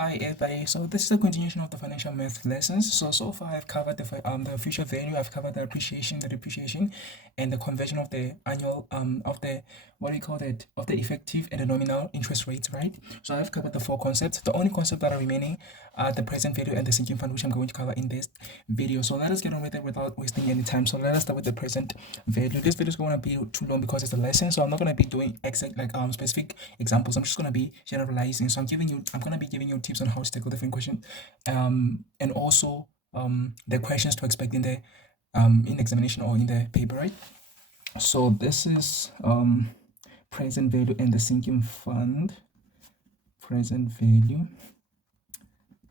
Hi everybody. So this is a continuation of the financial math lessons. So far I've covered the future value, I've covered the appreciation, the depreciation, and the conversion of the annual of the what do you call it of the effective and the nominal interest rates, right? So I've covered the four concepts. The only concept that are remaining are the present value and the sinking fund, which I'm going to cover in this video. So let us get on with it without wasting any time. So let us start with the present value. This video is going to be too long because it's a lesson, so I'm not going to be doing exact specific examples. I'm just going to be generalizing. So I'm going to be giving you tips on how to tackle different questions, and also the questions to expect in the examination or in the paper, right? So this is present value and the sinking fund. Present value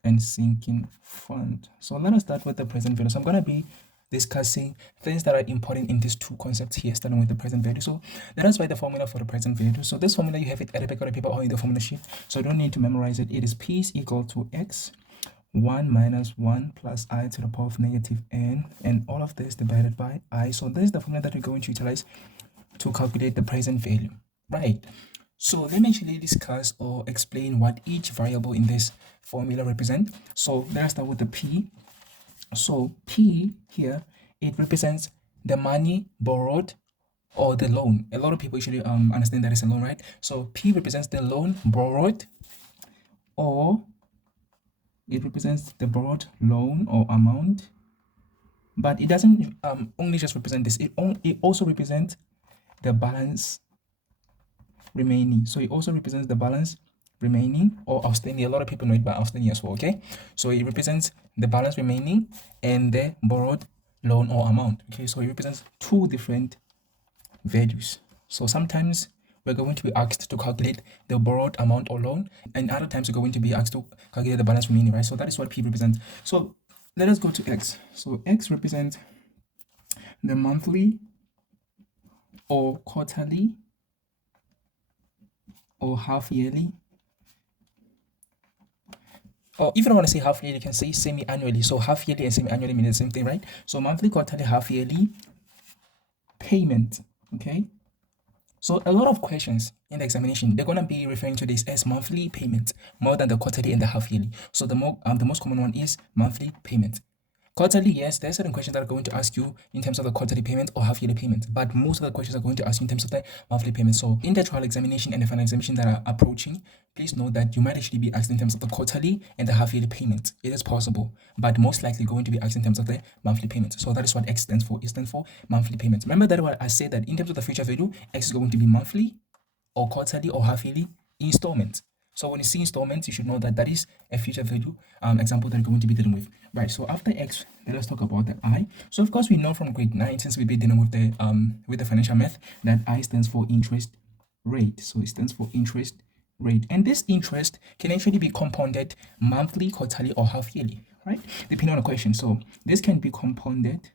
and sinking fund. So let us start with the present value. So I'm going to be discussing things that are important in these two concepts here, starting with the present value. So let us write the formula for the present value. So this formula, you have it at the back of the paper or in the formula sheet, so you don't need to memorize it. It is P is equal to X 1 minus 1 plus I to the power of negative n, and all of this divided by I. So this is the formula that we're going to utilize to calculate the present value, right? So let me actually discuss or explain what each variable in this formula represent. So let us start with the P. So P here, it represents the money borrowed or the loan. A lot of people usually understand that it's a loan, right? So P represents the loan borrowed, or it represents the borrowed loan or amount. But it doesn't only just represent this. It also represents the balance remaining. So it also represents the balance remaining or outstanding. A lot of people know it by outstanding as well. Okay, so it represents the balance remaining and the borrowed loan or amount. Okay, so it represents two different values. So sometimes we're going to be asked to calculate the borrowed amount or loan, and other times we're going to be asked to calculate the balance remaining, right? So that is what P represents. So let us go to X. So X represents the monthly or quarterly or half yearly, or if you don't want to say half yearly, you can say semi-annually. So half yearly and semi-annually mean the same thing, right? So monthly, quarterly, half yearly payment. Okay, so a lot of questions in the examination, they're going to be referring to this as monthly payment more than the quarterly and the half yearly. So the most common one is monthly payment. Quarterly, yes, there are certain questions that are going to ask you in terms of the quarterly payment or half yearly payment, but most of the questions are going to ask you in terms of the monthly payment. So in the trial examination and the final examination that are approaching, please note that you might actually be asked in terms of the quarterly and the half yearly payment. It is possible, but most likely going to be asked in terms of the monthly payment. So that is what X stands for. It stands for monthly payment. Remember that what I said, that in terms of the future value, X is going to be monthly or quarterly or half yearly installment. So when you see installments, you should know that that is a future value example that you're going to be dealing with. Right, so after X, let us talk about the I. So of course, we know from grade 9, since we've been dealing with the financial math, that I stands for interest rate. So it stands for interest rate. And this interest can actually be compounded monthly, quarterly, or half yearly, right? Depending on the question. So this can be compounded.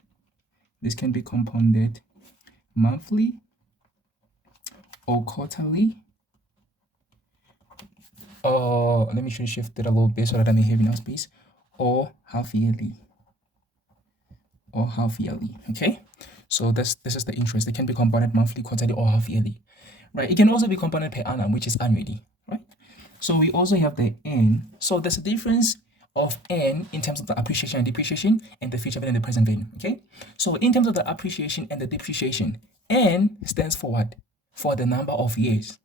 This can be compounded monthly or quarterly. Let me shift it a little bit so that I may have enough space. Or half yearly. Or half yearly. Okay. So this is the interest. It can be compounded monthly, quarterly, or half yearly. Right. It can also be compounded per annum, which is annually. Right. So we also have the N. So there's a difference of N in terms of the appreciation and depreciation and the future value and the present value. Okay. So in terms of the appreciation and the depreciation, N stands for what? For the number of years.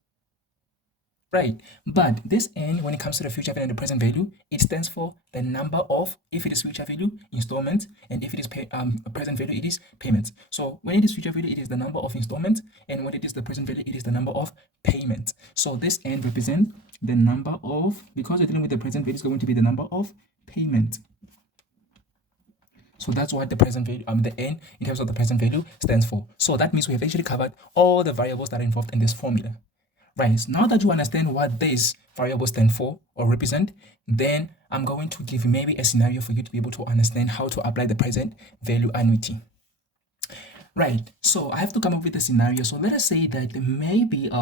Right, but this N, when it comes to the future value and the present value, it stands for the number of, if it is future value, installments, and if it is present value, it is payments. So when it is future value, it is the number of installments, and when it is the present value, it is the number of payments. So this N represents the number of, because we're dealing with the present value, it's going to be the number of payments. So that's what the present value, the N in terms of the present value stands for. So that means we have actually covered all the variables that are involved in this formula. Right, now that you understand what these variables stand for or represent, then I'm going to give you maybe a scenario for you to be able to understand how to apply the present value annuity. Right, so I have to come up with a scenario. So let us say that maybe I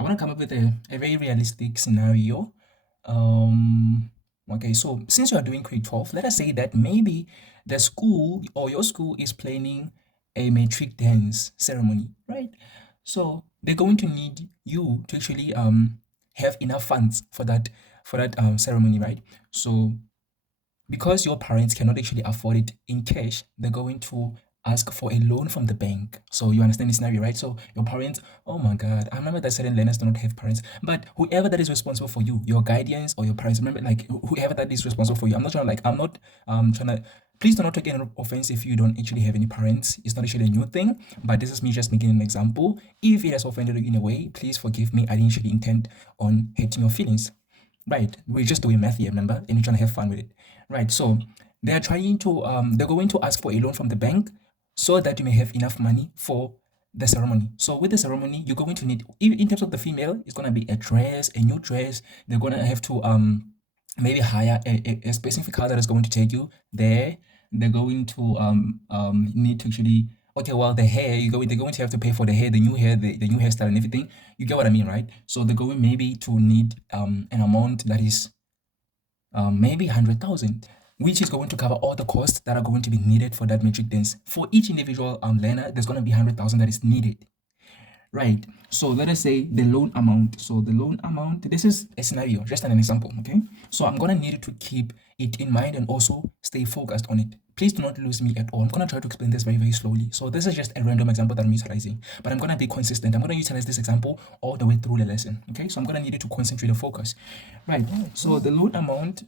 want to come up with a very realistic scenario. Okay, so since you are doing grade 12, let us say that maybe the school or your school is planning a matric dance ceremony, right? So they're going to need you to actually have enough funds for that ceremony, right? So because your parents cannot actually afford it in cash, they're going to ask for a loan from the bank. So you understand the scenario, right? So your parents, oh my God, I remember that certain learners do not have parents, but whoever that is responsible for you, your guardians or your parents, remember, like whoever that is responsible for you. I'm not trying to. Please do not take any offense if you don't actually have any parents. It's not actually a new thing, but this is me just making an example. If it has offended you in a way, please forgive me. I didn't actually intend on hurting your feelings. Right, we're just doing math here, remember, and you're trying to have fun with it. Right, so they're going to ask for a loan from the bank so that you may have enough money for the ceremony. So with the ceremony, you're going to need, in terms of the female, it's gonna be a dress, a new dress. They're gonna have to maybe hire a specific car that is going to take you there. They're going to need to actually, okay, well, the hair, they're going to have to pay for the hair, the new hair, the new hairstyle and everything. You get what I mean, right? So they're going maybe to need an amount that is maybe 100,000, which is going to cover all the costs that are going to be needed for that matric dance. For each individual learner, there's going to be 100,000 that is needed. Right. So let us say the loan amount. So the loan amount, this is a scenario, just an example. Okay. So I'm going to need to keep it in mind and also stay focused on it. Please do not lose me at all. I'm going to try to explain this very, very slowly. So this is just a random example that I'm utilizing, but I'm going to be consistent. I'm going to utilize this example all the way through the lesson. Okay. So I'm going to need you to concentrate and focus. Right. So the loan amount.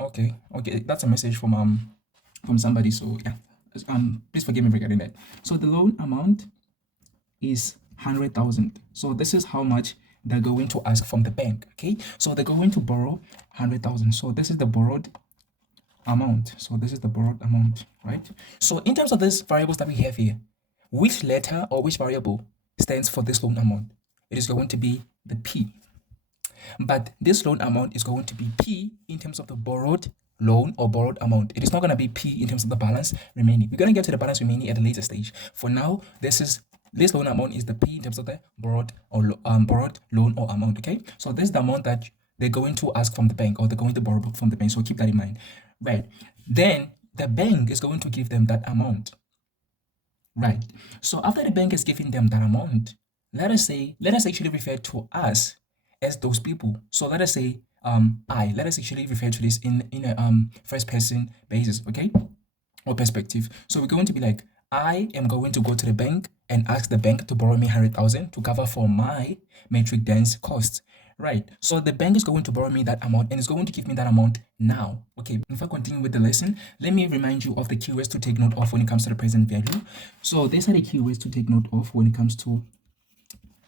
Okay. Okay. That's a message from somebody. So yeah. Please forgive me regarding that. So the loan amount is 100,000. So this is how much they're going to ask from the bank. Okay, so they're going to borrow 100,000. So this is the borrowed amount. So this is the borrowed amount, right? So in terms of these variables that we have here, which letter or which variable stands for this loan amount? It is going to be the P. But this loan amount is going to be P in terms of the borrowed loan or borrowed amount. It is not going to be P in terms of the balance remaining. We're going to get to the balance remaining at a later stage. For now, this loan amount is the P in terms of the borrowed loan or amount. Okay, so this is the amount that they're going to ask from the bank, or they're going to borrow from the bank. So keep that in mind, right? Then the bank is going to give them that amount, right? So after the bank is giving them that amount, let us actually refer to us as those people. So let us say let us actually refer to this in a first person basis, okay, or perspective. So we're going to be like, I am going to go to the bank and ask the bank to borrow me 100,000 to cover for my matric dance costs. Right. So the bank is going to borrow me that amount and it's going to give me that amount now. Okay. If I continue with the lesson, let me remind you of the keywords to take note of when it comes to the present value. So these are the keywords to take note of when it comes to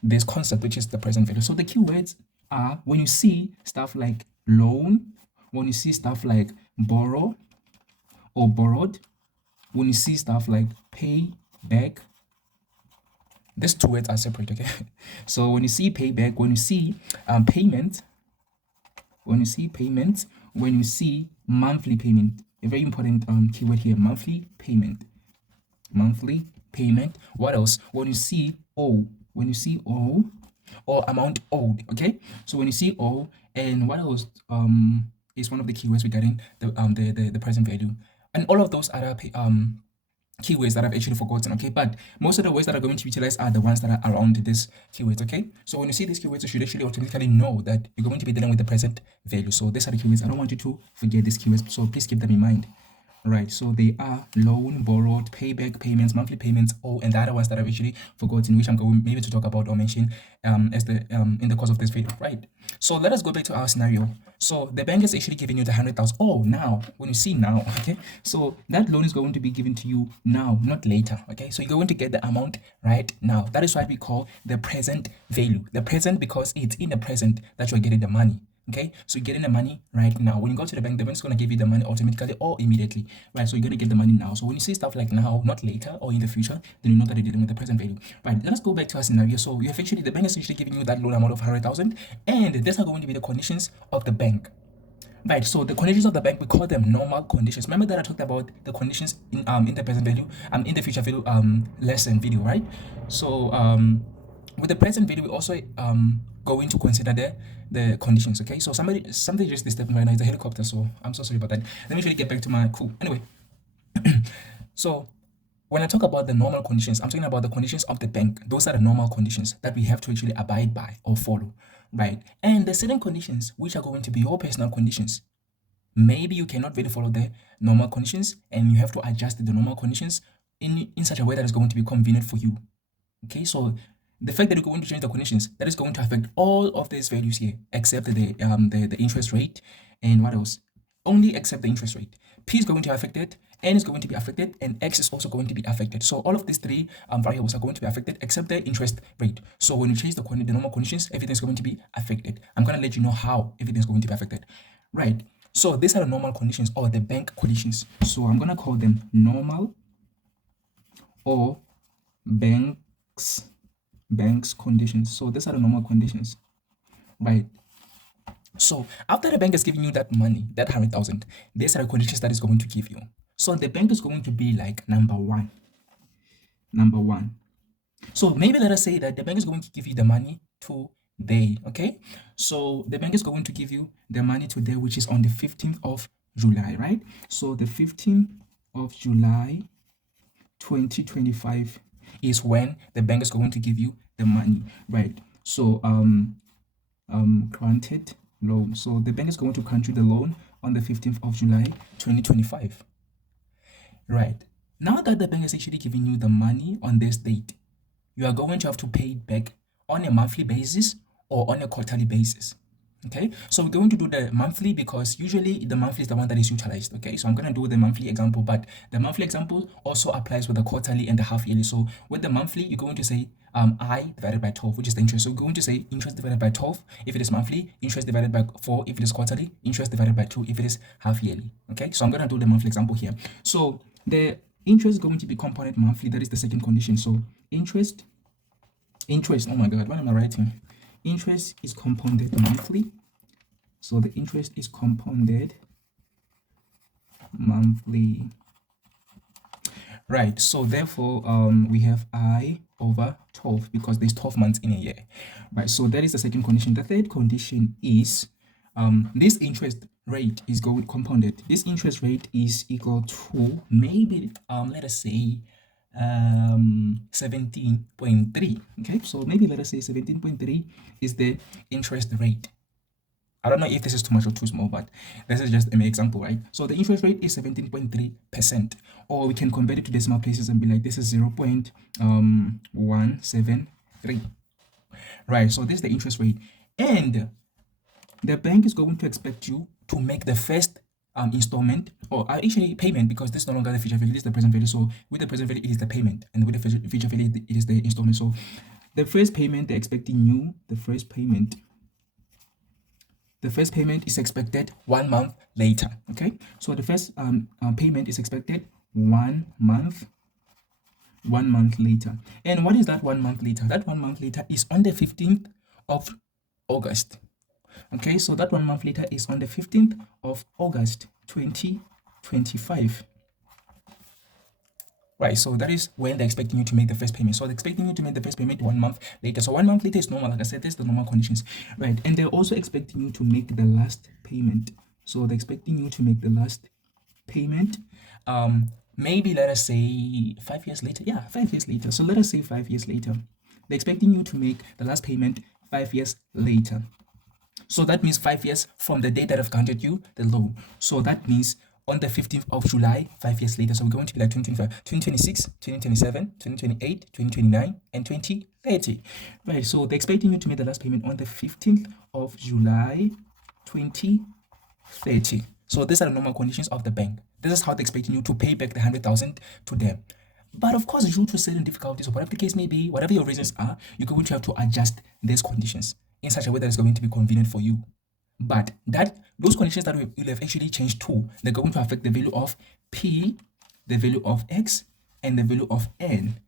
this concept, which is the present value. So the keywords are, when you see stuff like loan, when you see stuff like borrow or borrowed, when you see stuff like pay back, these two words are separate, okay? So when you see payback, when you see payment, when you see payment, when you see monthly payment, a very important keyword here, monthly payment. What else? When you see O, or amount owed, okay? So when you see O, and what else is one of the keywords regarding the present value, and all of those other keywords that I've actually forgotten, okay? But most of the words that are going to be utilized are the ones that are around these keywords, okay? So when you see these keywords, you should actually automatically know that you're going to be dealing with the present value. So these are the keywords. I don't want you to forget these keywords, so please keep them in mind. Right, so they are loan, borrowed, payback, payments, monthly payments, and the other ones that I've actually forgotten, which I'm going maybe to talk about or mention as the in the course of this video. Right. So let us go back to our scenario. So the bank is actually giving you the 100,000. Oh, now when you see now, okay. So that loan is going to be given to you now, not later. Okay. So you're going to get the amount right now. That is why we call the present value. The present, because it's in the present that you're getting the money. Okay, so you're getting the money right now. When you go to the bank's going to give you the money automatically or immediately, right? So you're going to get the money now. So when you see stuff like now, not later or in the future, then you know that you're dealing with the present value, right? Let's go back to our scenario. So you have actually, the bank is actually giving you that loan amount of 100,000, and these are going to be the conditions of the bank. Right, so the conditions of the bank, we call them normal conditions. Remember that I talked about the conditions in the present value, in the future value lesson video, right? So with the present value, we also going to consider the conditions. Okay, so something just disturbed me right now. It's a helicopter, so I'm so sorry about that. Let me really get back to my cool. Anyway, so when I talk about the normal conditions, I'm talking about the conditions of the bank. Those are the normal conditions that we have to actually abide by or follow. right? And there's certain conditions which are going to be your personal conditions. Maybe you cannot really follow the normal conditions and you have to adjust the normal conditions in such a way that is going to be convenient for you. Okay, so the fact that you're going to change the conditions, that is going to affect all of these values here, except the interest rate, and what else? Only except the interest rate. P is going to be affected, N is going to be affected, and X is also going to be affected. So all of these three variables are going to be affected except the interest rate. So when you change the normal conditions, everything's going to be affected. I'm going to let you know how everything's going to be affected. Right. So these are the normal conditions or the bank conditions. So I'm going to call them normal or banks conditions. So these are the normal conditions, right? So after the bank is giving you that money, that 100,000, these are the conditions that is going to give you. So the bank is going to be like number one. So maybe let us say that the bank is going to give you the money today. Okay, so the bank is going to give you the money today, which is on the 15th of July, right? So the 15th of July 2025 is when the bank is going to give you the money, right? So granted loan. So the bank is going to grant you the loan on the 15th of July 2025, right? Now that the bank is actually giving you the money on this date, you are going to have to pay it back on a monthly basis or on a quarterly basis. Okay, so we're going to do the monthly because usually the monthly is the one that is utilized. Okay, so I'm going to do the monthly example, but the monthly example also applies with the quarterly and the half yearly. So with the monthly, you're going to say I divided by 12, which is the interest. So we're going to say interest divided by 12 if it is monthly, interest divided by 4 if it is quarterly, interest divided by 2 if it is half yearly. Okay, so I'm going to do the monthly example here. So the interest is going to be compounded monthly. That is the second condition. So interest, oh my God, what am I writing? Interest is compounded monthly. So the interest is compounded monthly. Right. So therefore, we have I over 12 because there's 12 months in a year. Right. So that is the second condition. The third condition is this interest rate is going compounded. This interest rate is equal to maybe let us say 17.3. Okay, so maybe let us say 17.3 is the interest rate. I don't know if this is too much or too small, but this is just an example, right? So the interest rate is 17.3%, or we can convert it to decimal places and be like, this is 0.173, right? So this is the interest rate, and the bank is going to expect you to make the first installment or actually payment, because this is no longer the future value, this is the present value. So with the present value, it is the payment, and with the future value, it is the installment. So the first payment, they're expecting you, the first payment is expected 1 month later. Okay, so the first payment is expected 1 month later. And what is that 1 month later? That 1 month later is on the 15th of August. Okay, so that 1 month later is on the 15th of August 2025. Right, so that is when they're expecting you to make the first payment. So they're expecting you to make the first payment 1 month later. So 1 month later is normal. Like I said, there's the normal conditions, right? And they're also expecting you to make the last payment. So they're expecting you to make the last payment. Maybe let us say 5 years later. Yeah, 5 years later. So let us say 5 years later. They're expecting you to make the last payment 5 years later. So that means 5 years from the date that I've granted you the loan. So that means on the 15th of July, 5 years later. So we're going to be like 2025, 2026, 2027, 2028, 2029, and 2030. Right, so they're expecting you to make the last payment on the 15th of July, 2030. So these are the normal conditions of the bank. This is how they're expecting you to pay back the 100,000 to them. But of course, due to certain difficulties or whatever the case may be, whatever your reasons are, you're going to have to adjust these conditions in such a way that is going to be convenient for you. But those conditions that will have actually changed too, they're going to affect the value of P, the value of X, and the value of N.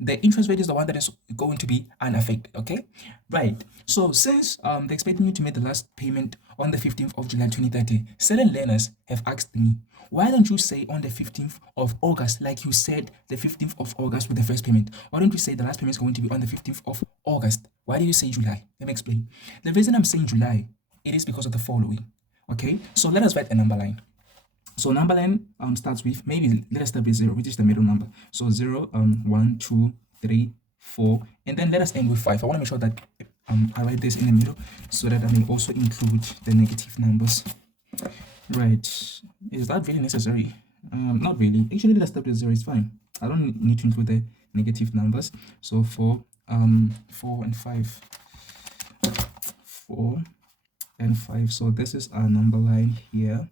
The interest rate is the one that is going to be unaffected. Okay, right. So since they're expecting you to make the last payment on the 15th of July 2030, certain learners have asked me, why don't you say on the 15th of August, like you said, the 15th of August with the first payment? Why don't you say the last payment is going to be on the 15th of August? Why do you say July? Let me explain. The reason I'm saying July, it is because of the following. Okay, so let us write a number line. So number line starts with, maybe let us start with 0, which is the middle number. So 0, 1, 2, 3, 4, and then let us end with 5. I want to make sure that I write this in the middle so that I may also include the negative numbers. Right, is that really necessary? Not really. Actually, let's start with 0 is fine. I don't need to include the negative numbers. So 4 and 5, 4 and 5. So this is our number line here.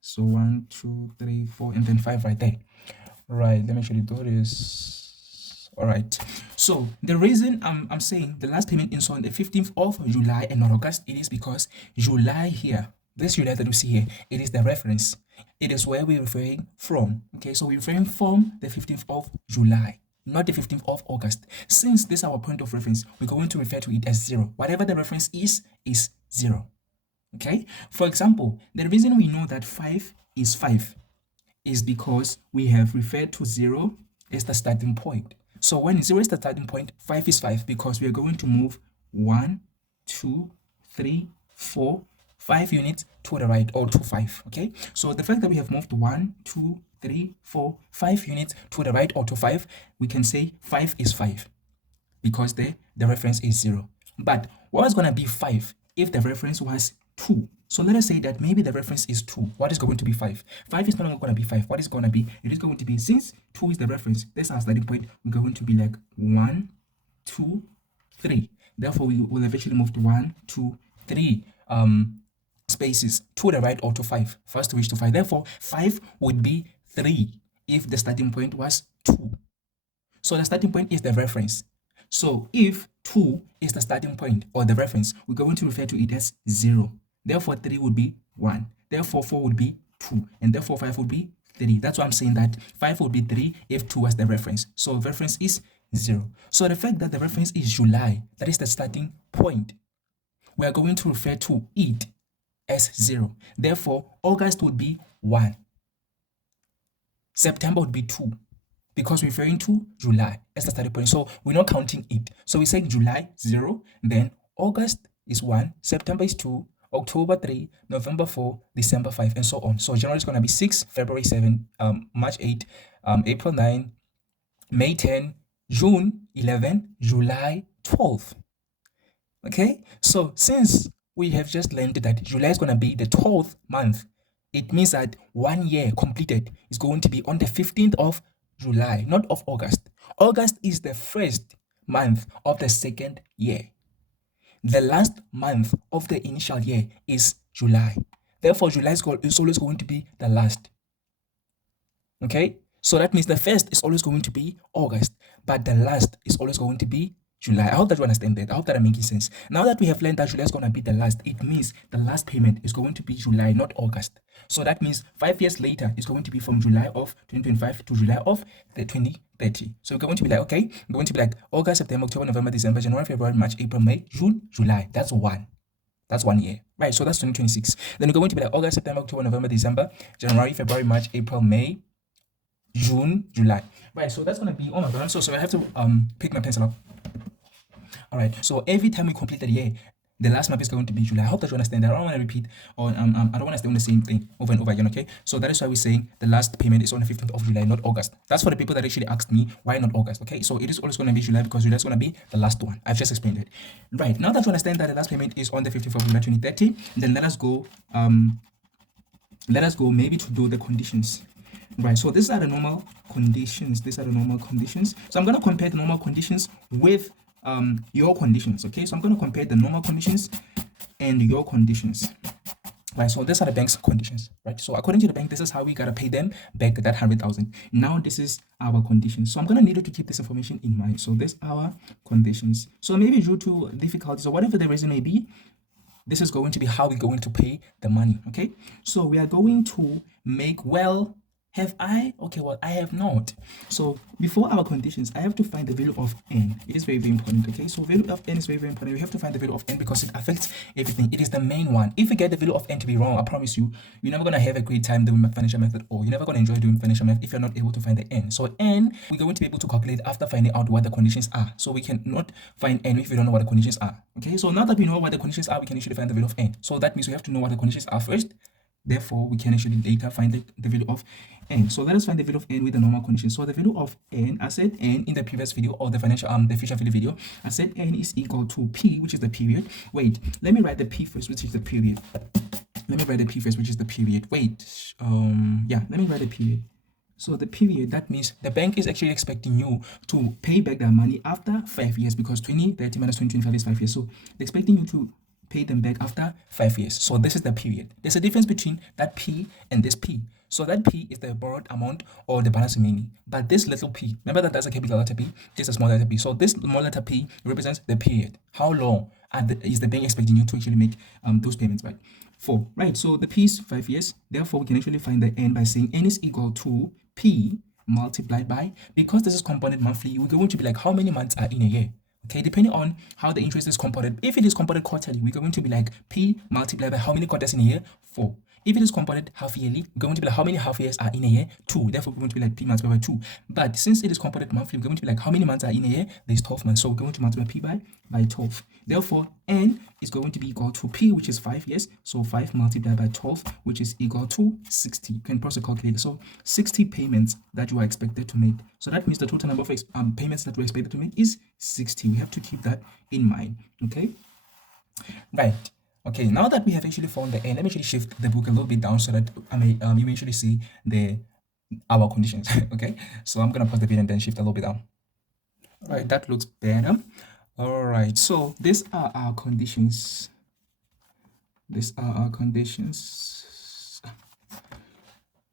So 1, 2, 3, 4, and then 5 right there. Right, let me actually do this. All right, so the reason I'm saying the last payment is on the 15th of July and not August, it is because July here, this July that you see here, it is the reference. It is where we're referring from. Okay, so we're referring from the 15th of July, not the 15th of August. Since this is our point of reference, we're going to refer to it as 0. Whatever the reference is 0. Okay, for example, the reason we know that 5 is because we have referred to 0 as the starting point. So when 0 is the starting point, 5 is 5 because we are going to move 1, 2, 3, 4, 5 units to the right, or to 5. Okay, so the fact that we have moved 1, 2, 3, 4, 5 units to the right or to 5, we can say 5 is 5 because the reference is 0. But what is going to be 5 if the reference was 2? So let us say that maybe the reference is 2. What is going to be 5? 5 is no longer going to be 5. What is going to be? It is going to be, since 2 is the reference, that's our starting point, we're going to be like 1, 2, 3. Therefore, we will eventually move to 1, 2, 3 spaces to the right or to 5. First to reach to 5. Therefore, 5 would be 3 if the starting point was 2. So the starting point is the reference. So if 2 is the starting point or the reference, we're going to refer to it as 0. Therefore, 3 would be 1. Therefore, 4 would be 2. And therefore, 5 would be 3. That's why I'm saying that 5 would be 3 if 2 was the reference. So reference is 0. So the fact that the reference is July, that is the starting point, we are going to refer to it as 0. Therefore, August would be 1. September would be 2. Because we're referring to July as the starting point. So we're not counting it. So we're saying July 0, then August is 1, September is 2, October 3, November 4, December 5, and so on. So January is going to be 6, February 7, March 8, April 9, May 10, June 11, July 12. Okay, so since we have just learned that July is going to be the 12th month, it means that 1 year completed is going to be on the 15th of July, not of August. August is the first month of the second year. The last month of the initial year is July. Therefore, July is always going to be the last. Okay? So that means the first is always going to be August, but the last is always going to be July. I hope that you understand that. I hope that I'm making sense. Now that we have learned that July is going to be the last, it means the last payment is going to be July, not August. So that means 5 years later, it's going to be from July of 2025 to July of the 2030. So we're going to be like, okay, we're going to be like August, September, October, November, December, January, February, March, April, May, June, July. That's 1. That's 1 year. Right, so that's 2026. Then we're going to be like August, September, October, November, December, January, February, March, April, May, June, July. Right, so that's going to be, oh my God, so I have to pick my pencil up. All right, so every time we complete the year, the last month is going to be July. I hope that you understand that. I don't want to repeat, or I don't want to stay on the same thing over and over again, okay? So that is why we're saying the last payment is on the 15th of July, not August. That's for the people that actually asked me, why not August, okay? So it is always going to be July because July is going to be the last one. I've just explained it. Right, now that you understand that the last payment is on the 15th of July 2030, then let us go maybe to do the conditions. Right, so these are the normal conditions. So I'm going to compare the normal conditions with your conditions. Okay, so I'm going to compare the normal conditions and your conditions. Right, so these are the bank's conditions. Right, so according to the bank, this is how we gotta pay them back that 100,000. Now this is our conditions. So I'm gonna need you to keep this information in mind. So these are our conditions. So maybe due to difficulties or whatever the reason may be, this is going to be how we're going to pay the money. Okay, so we are going to make, well, have I? Okay, well, I have not. So before our conditions, I have to find the value of n. It is very, very important. Okay, so value of n is very, very important. We have to find the value of n because it affects everything. It is the main one. If you get the value of n to be wrong, I promise you, you're never gonna have a great time doing financial math at all. You're never gonna enjoy doing financial math if you're not able to find the n. So n, we're going to be able to calculate after finding out what the conditions are. So we cannot find n if we don't know what the conditions are. Okay, so now that we know what the conditions are, we can actually find the value of n. So that means we have to know what the conditions are first. Therefore, we can actually later find the value of n. So let us find the value of n with the normal condition. So the value of n, I said n in the previous video, or the future value video, I said n is equal to p, which is the period. Wait, let me write the p first, which is the period. Let me write the p first, which is the period. Wait, yeah, let me write the period. So the period, that means the bank is actually expecting you to pay back their money after 5 years, because 2030 minus 2025 is 5 years. So they're expecting you to pay them back after 5 years. So this is the period. There's a difference between that P and this P. So that P is the borrowed amount or the balance remaining. But this little P, remember that that's a capital letter P, this is a small letter P. So this small letter P represents the period. How long is the bank expecting you to actually make those payments, right? 4, right? So the P is 5 years. Therefore, we can actually find the n by saying n is equal to P multiplied by, because this is compounded monthly, we're going to be like, how many months are in a year? Okay, depending on how the interest is compounded. If it is compounded quarterly, we're going to be like P multiplied by how many quarters in a year? 4. If it is compounded half yearly, we're going to be like, how many half years are in a year? 2. Therefore, we're going to be like P multiplied by 2. But since it is compounded monthly, we're going to be like, how many months are in a year? There's 12 months. So we're going to multiply P by 12. Therefore, n is going to be equal to P, which is 5 years. So 5 multiplied by 12, which is equal to 60. You can press a calculator. So 60 payments that you are expected to make. So that means the total number of payments that we're expected to make is 60. We have to keep that in mind. Okay. Right. Okay, now that we have actually found the n, let me actually shift the book a little bit down so that you may actually see our conditions. Okay, so I'm gonna pause the video and then shift a little bit down. All right, that looks better. All right, so these are our conditions.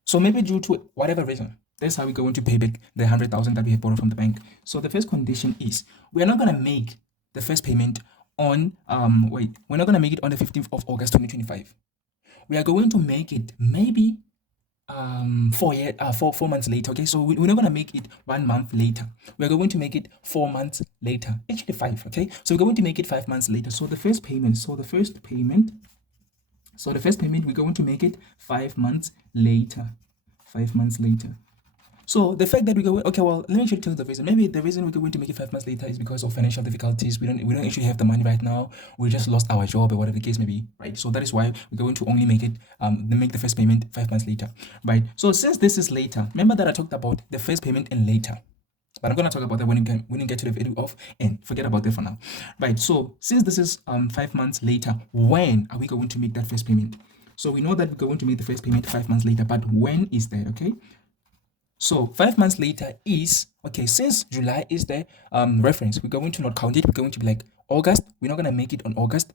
So maybe due to whatever reason, that's how we're going to pay back the 100,000 that we have borrowed from the bank. So the first condition is we're not gonna make the first payment on we're not gonna make it on the 15th of August 2025. We are going to make it maybe 4 months later. Okay, so we're not gonna make it 1 month later. We're going to make it 4 months later, actually 5. Okay, so we're going to make it 5 months later. So the first payment we're going to make it 5 months later. 5 months later. So the fact that we go, okay, well, let me actually tell you the reason. Maybe the reason we're going to make it 5 months later is because of financial difficulties. We don't actually have the money right now. We just lost our job or whatever the case may be, right? So that is why we're going to only make the first payment 5 months later, right? So since this is later, remember that I talked about the first payment and later. But I'm going to talk about that when you get to the value of n. Forget about that for now, right? So since this is 5 months later, when are we going to make that first payment? So we know that we're going to make the first payment 5 months later, but when is that? Okay. So 5 months later is, okay, since July is the reference, we're going to not count it. We're going to be like August. We're not going to make it on August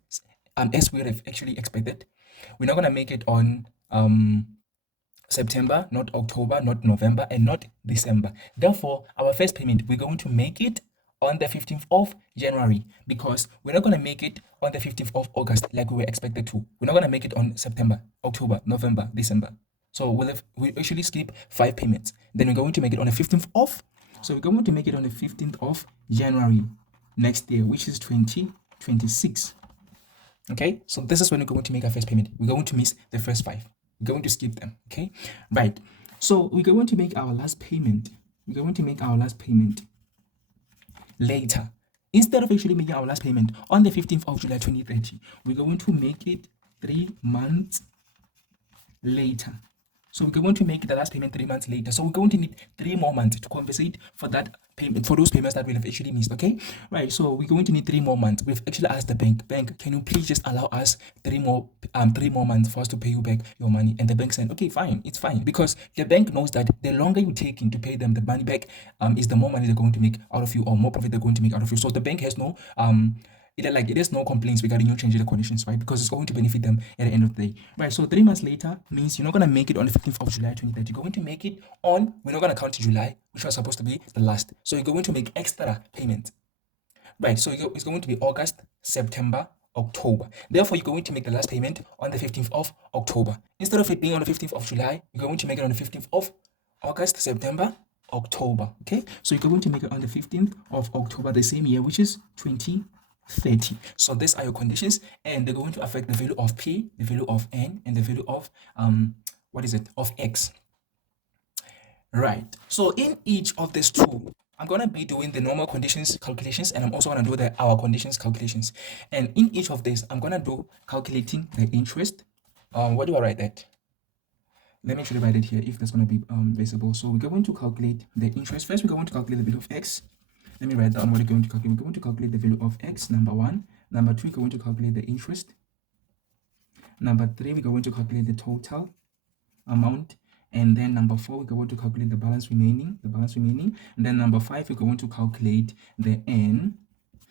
as we have actually expected. We're not going to make it on September, not October, not November, and not December. Therefore, our first payment, we're going to make it on the 15th of January, because we're not going to make it on the 15th of August like we were expected to. We're not going to make it on September, October, November, December. So we actually skip 5 payments. Then we're going to make it on the 15th of, so we're going to make it on the 15th of January next year, which is 2026. Okay, so this is when we're going to make our first payment. We're going to miss the first 5. We're going to skip them. Okay, right. So we're going to make our last payment. We're going to make our last payment later. Instead of actually making our last payment on the 15th of July 2030, we're going to make it 3 months later. So we're going to make the last payment 3 months later. So we're going to need 3 more months to compensate for that payment, for those payments that we have actually missed. Okay, right? So we're going to need 3 more months. We've actually asked the bank, can you please just allow us 3 more months for us to pay you back your money? And the bank said, okay, fine, it's fine, because the bank knows that the longer you take in to pay them the money back, is the more money they're going to make out of you, or more profit they're going to make out of you. So the bank has no it is no complaints regarding you changing the conditions, right? Because it's going to benefit them at the end of the day, right? So 3 months later means you're not going to make it on the 15th of July 2030. You're going to make it on, we're not going to count July, which was supposed to be the last. So you're going to make extra payments, right? So it's going to be August, September, October. Therefore, you're going to make the last payment on the 15th of October. Instead of it being on the 15th of July, you're going to make it on the 15th of August, September, October. Okay, so you're going to make it on the 15th of October the same year, which is 2030. So these are your conditions, and they're going to affect the value of P, the value of N, and the value of of X. Right. So in each of these two, I'm gonna be doing the normal conditions calculations, and I'm also gonna do the our conditions calculations. And in each of these, I'm gonna do calculating the interest. What do I write that? let me actually write it here if that's going to be visible. So we're going to calculate the interest. First, we're going to calculate the value of x. Let me write down what we're going to calculate. We're going to calculate the value of x, number 1. Number 2, we're going to calculate the interest. Number 3, we're going to calculate the total amount. And then number 4, we're going to calculate the balance remaining. And then number 5, we're going to calculate the n.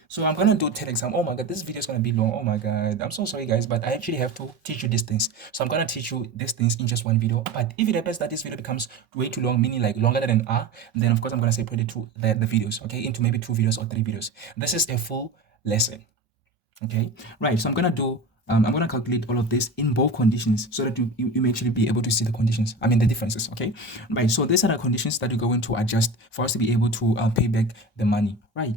So I'm going to do 10 exam. Oh my God, this video is going to be long. Oh my God, I'm so sorry guys, but I actually have to teach you these things. So I'm going to teach you these things in just one video. But if it happens that this video becomes way too long, meaning like longer than an hour, then of course I'm going to separate the videos, okay, into maybe 2 videos or 3 videos. This is a full lesson, okay? Right, so I'm going to calculate all of this in both conditions so that you may actually be able to see the conditions, I mean the differences, okay? Right, so these are the conditions that you're going to adjust for us to be able to pay back the money, right?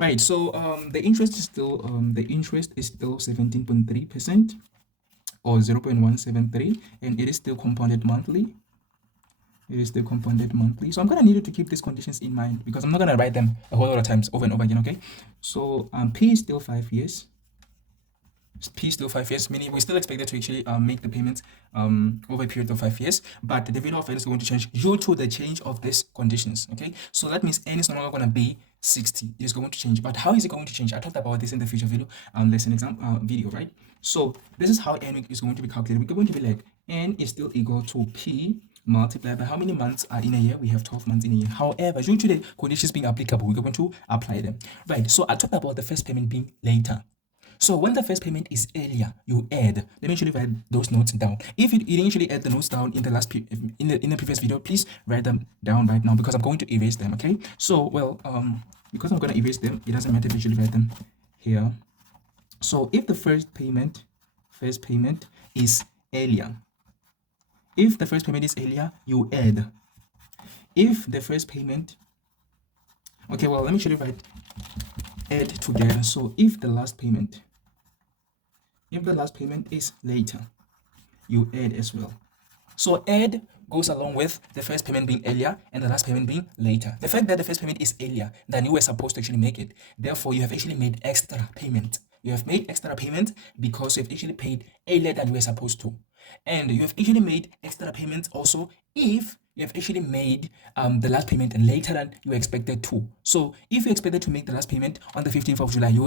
Right, so the interest is still 17.3% or 0.173, and it is still compounded monthly. So I'm gonna need you to keep these conditions in mind because I'm not gonna write them a whole lot of times over and over again, okay? So P is still 5 years. P still 5 years, meaning we're still expected to actually make the payments over a period of 5 years, but the value of n is going to change due to the change of these conditions, okay? So that means n is no longer going to be 60. It is going to change. But how is it going to change? I talked about this in the future video lesson exam video, right? So this is how n is going to be calculated. We're going to be like n is still equal to P multiplied by how many months are in a year? We have 12 months in a year. However, due to the conditions being applicable, we're going to apply them, right? So I talked about the first payment being later. So when the first payment is earlier, you add. Let me actually write those notes down. If you didn't actually add the notes down in the in the previous video, please write them down right now because I'm going to erase them. Okay. So because I'm going to erase them, it doesn't matter if you actually write them here. So if the first payment is earlier, you add. If the first payment, okay, well let me actually write add together. So if the last payment is later, you add as well. So add goes along with the first payment being earlier and the last payment being later. The fact that the first payment is earlier than you were supposed to actually make it, therefore you have actually made extra payment. You have made extra payment because you have actually paid earlier than you were supposed to. And you have actually made extra payments also if you have actually made the last payment later than you expected to. So if you expected to make the last payment on the 15th of July, you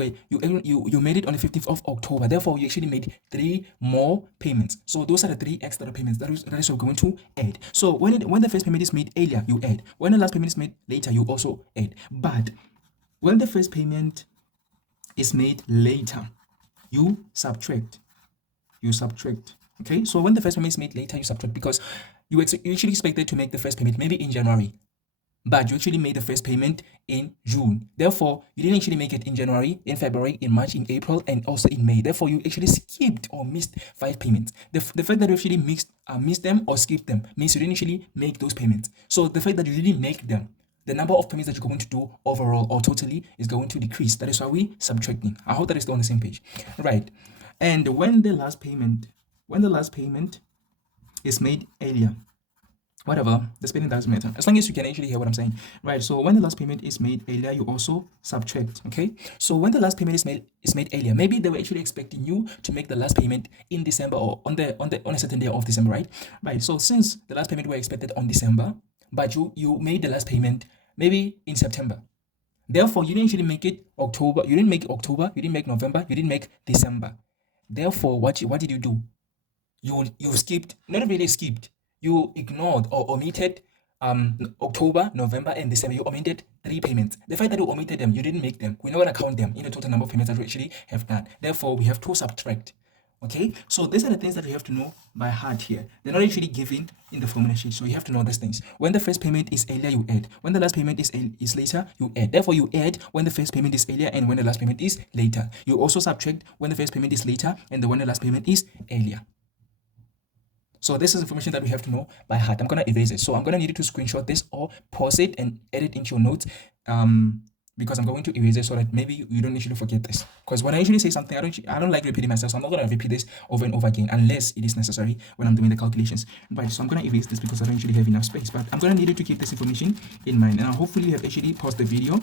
made it on the 15th of October. Therefore, you actually made 3 more payments. So those are the 3 extra payments that is what we're going to add. So when the first payment is made earlier, you add. When the last payment is made later, you also add. But when the first payment is made later, you subtract. Okay, so when the first payment is made later, you subtract because you actually expected to make the first payment maybe in January, but you actually made the first payment in June. Therefore, you didn't actually make it in January, in February, in March, in April, and also in May. Therefore, you actually skipped or missed 5 payments. The fact that you actually missed them or skipped them means you didn't actually make those payments. So the fact that you didn't make them, the number of payments that you're going to do overall or totally is going to decrease. That is why we're subtracting. I hope that is still on the same page, right? And when the last payment is made earlier, whatever, the spelling doesn't matter as long as you can actually hear what I'm saying, right? So when the last payment is made earlier, you also subtract. Okay, so when the last payment is made earlier, maybe they were actually expecting you to make the last payment in December or on a certain day of December, right? So since the last payment were expected on December, but you made the last payment maybe in September, therefore you didn't actually make it October, you didn't make October, you didn't make November, you didn't make December. Therefore, what did you do? You skipped, not really skipped, you ignored or omitted October, November, and December. You omitted 3 payments. The fact that you omitted them, you didn't make them. We're not going to count them in the total number of payments that we actually have done. Therefore, we have to subtract. Okay, so these are the things that you have to know by heart here. They're not actually given in the formula sheet, so you have to know these things. When the first payment is earlier, you add. When the last payment is later, you add. Therefore, you add when the first payment is earlier and when the last payment is later. You also subtract when the first payment is later and when the last payment is earlier. So this is information that we have to know by heart. I'm going to erase it. So I'm going to need you to screenshot this or pause it and edit into your notes because I'm going to erase it so that maybe you don't actually forget this. Because when I usually say something, I don't like repeating myself. So I'm not going to repeat this over and over again unless it is necessary when I'm doing the calculations. Right, so I'm going to erase this because I don't usually have enough space. But I'm going to need you to keep this information in mind. And hopefully you have actually paused the video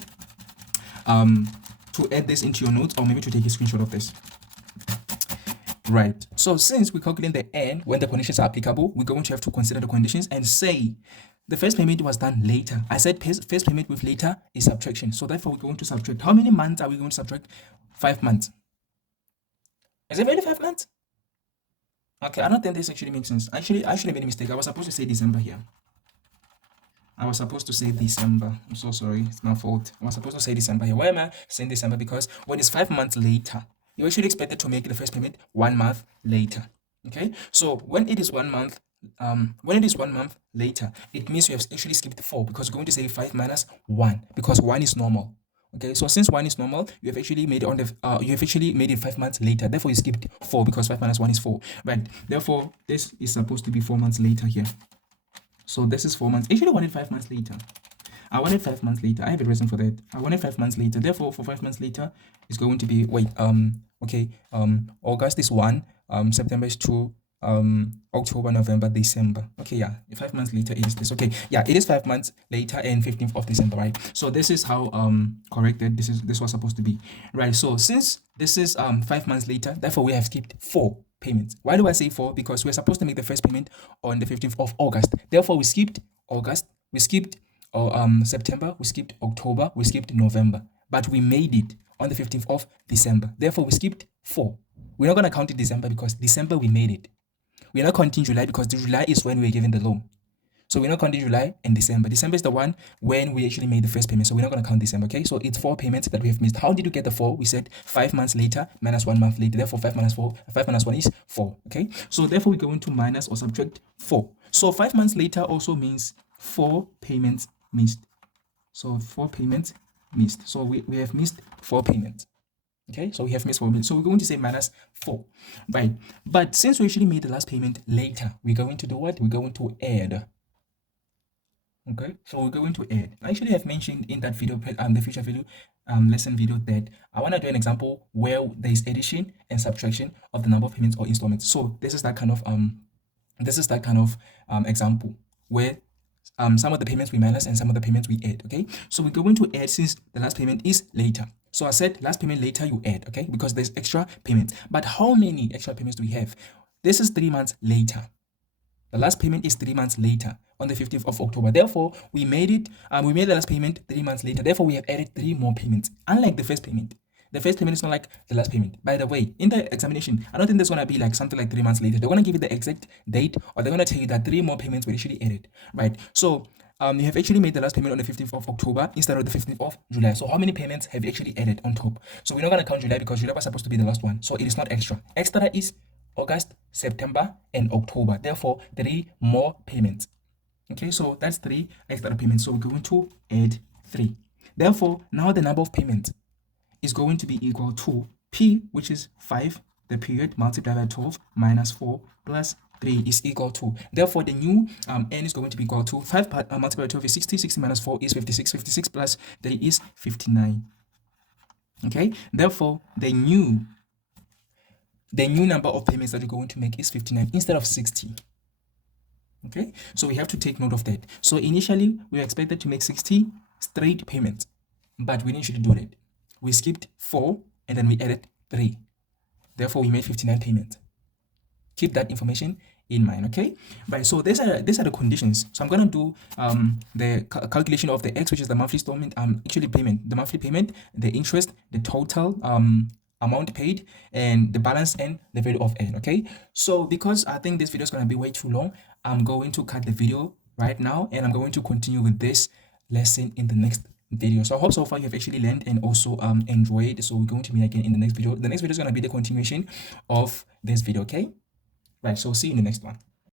to add this into your notes or maybe to take a screenshot of this. Right. So since we're calculating the N when the conditions are applicable, we're going to have to consider the conditions and say the first payment was done later. I said first payment with later is subtraction. So therefore, we're going to subtract. How many months are we going to subtract? 5 months. Is it really 5 months? Okay, I don't think this actually makes sense. Actually, I should have made a mistake. I was supposed to say December here. I was supposed to say December. I'm so sorry. It's my fault. I was supposed to say December here. Why am I saying December? Because when it's 5 months later, you actually expected to make the first payment 1 month later. Okay, so when it is 1 month, later, it means you have actually skipped 4 because you're going to say 5 minus 1 because 1 is normal. Okay, so since 1 is normal, you have actually made it 5 months later. Therefore, you skipped 4 because 5 minus 1 is 4. Right. Therefore, this is supposed to be 4 months later here. So this is 4 months. Actually, I wanted 5 months later. I wanted 5 months later. I have a reason for that. I wanted 5 months later. Therefore, for 5 months later, it's going to be August is 1, September is 2, October, November, December. Okay, yeah. 5 months later it is this. Okay, yeah, it is 5 months later and 15th of December, right? So this is how corrected this was supposed to be. Right. So since this is 5 months later, therefore we have skipped 4 payments. Why do I say 4? Because we're supposed to make the first payment on the 15th of August. Therefore, we skipped August, we skipped September, we skipped October, we skipped November. But we made it on the 15th of December. Therefore, we skipped 4. We're not going to count it December because December we made it. We're not counting July because July is when we're given the loan. So we're not counting July and December. December is the one when we actually made the first payment. So we're not going to count December, okay? So it's 4 payments that we have missed. How did you get the 4? We said 5 months later minus 1 month later. Therefore, 5 minus 1 is 4, okay? So therefore, we're going to minus or subtract 4. So 5 months later also means 4 payments missed. So 4 payments missed. So we have missed 4 payments. Okay, so we have missed 4 payments. So we're going to say minus 4, right? But since we actually made the last payment later, we're going to do what? We're going to add. Okay, so we're going to add. I actually have mentioned in that video, the future video, lesson video, that I want to do an example where there is addition and subtraction of the number of payments or installments. So this is that kind of example where some of the payments we minus and some of the payments we add. Okay, so we're going to add since the last payment is later. So I said last payment later you add, okay, because there's extra payments. But how many extra payments do we have? This is 3 months later. The last payment is 3 months later on the 15th of October. Therefore, we made it. We made the last payment 3 months later. Therefore, we have added 3 more payments. Unlike the first payment. The first payment is not like the last payment. By the way, in the examination, I don't think there's going to be like something like 3 months later. They're going to give you the exact date, or they're going to tell you that 3 more payments were actually added, right? So you have actually made the last payment on the 15th of October instead of the 15th of July. So how many payments have you actually added on top? So we're not going to count July because July was supposed to be the last one. So it is not extra. Extra is August, September, and October. Therefore, 3 more payments. Okay, so that's 3 extra payments. So we're going to add 3. Therefore, now the number of payments is going to be equal to P, which is 5, the period, multiplied by 12, minus 4, plus 3 is equal to. Therefore, the new N is going to be equal to 5 multiplied by 12 is 60, 60 minus 4 is 56, 56 plus 3 is 59. Okay, therefore, the new number of payments that you're going to make is 59 instead of 60. Okay, so we have to take note of that. So initially, we were expected to make 60 straight payments, but we didn't actually do that. We skipped 4 and then we added 3. Therefore, we made 59 payments. Keep that information in mind, okay? Right, so these are the conditions. So I'm going to do the calculation of the X, which is the monthly installment, actually payment, the monthly payment, the interest, the total amount paid, and the balance and the value of N, okay? So because I think this video is going to be way too long, I'm going to cut the video right now, and I'm going to continue with this lesson in the next video. So I hope so far you have actually learned and also enjoyed. So we're going to meet again in the next video. The next video is going to be the continuation of this video, okay? Right, so see you in the next one.